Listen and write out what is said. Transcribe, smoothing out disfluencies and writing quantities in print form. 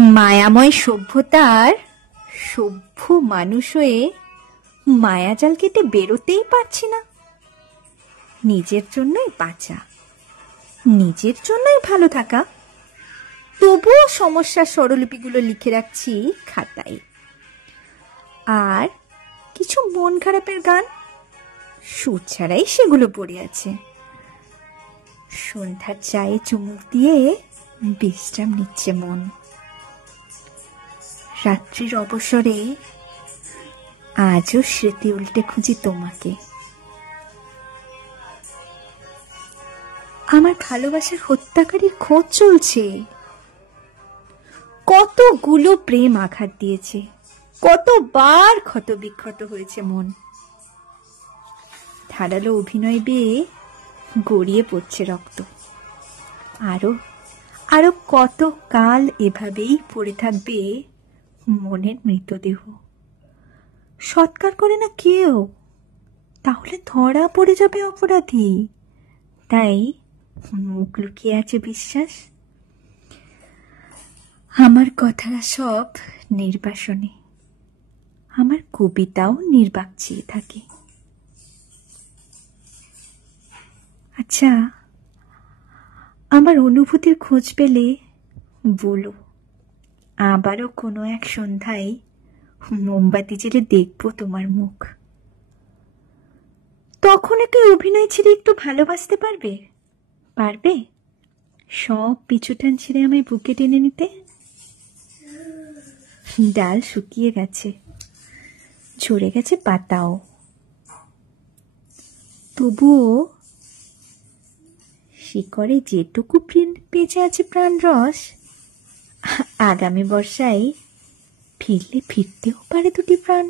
মায়াময় সভ্যতার সভ্য মানুষ হয়ে মায়াজাল কেটে বেরোতেই পারছি না। নিজের জন্যই বাঁচা, নিজের জন্যই ভালো থাকা, তবুও সমস্যার স্বরলিপিগুলো লিখে রাখছি খাতায়। আর কিছু মন খারাপের গান, সুর ছাড়াই সেগুলো পড়ে আছে। সন্ধ্যার চায়ে চুমুক দিয়ে বিশ্রাম নিচ্ছে মন। রাত্রির অবসরে আজও স্মৃতি উল্টে খুঁজি তোমাকে। আমার ভালোবাসার হত্যাকারীর খোঁজ চলছে। কতগুলো প্রেম আঘাত দিয়েছে, কতবার ক্ষত বিক্ষত হয়েছে মন। ধারালো অভিনয় বেয়ে গড়িয়ে পড়ছে রক্ত। আরো আরো কত কাল এভাবেই পড়ে থাকবে মনের মৃতদেহ। সৎকার করে না কেউ, তাহলে ধরা পড়ে যাবে অপরাধী। তাই মুখ লুকিয়ে আছে বিশ্বাস। আমার কথাটা সব নির্বাসনে, আমার কবিতাও নির্বাক চেয়ে থাকে। আচ্ছা, আমার অনুভূতির খোঁজ পেলে বলো, আবারও কোনো এক সন্ধ্যায় মোমবাতি জেলে দেখবো তোমার মুখ। তখন একটু অভিনয় ছেড়ে একটু ভালোবাসতে পারবে? পারবে সব পিছুটান ছেড়ে আমায় বুকে টেনে নিতে? ডাল শুকিয়ে গেছে, ঝরে গেছে পাতাও, তবুও শিকড়ে যেটুকু বেঁচে আছে প্রাণ রস, আগামী বর্ষায় ফিরলে ফিরতেও পারে দুটি প্রাণ।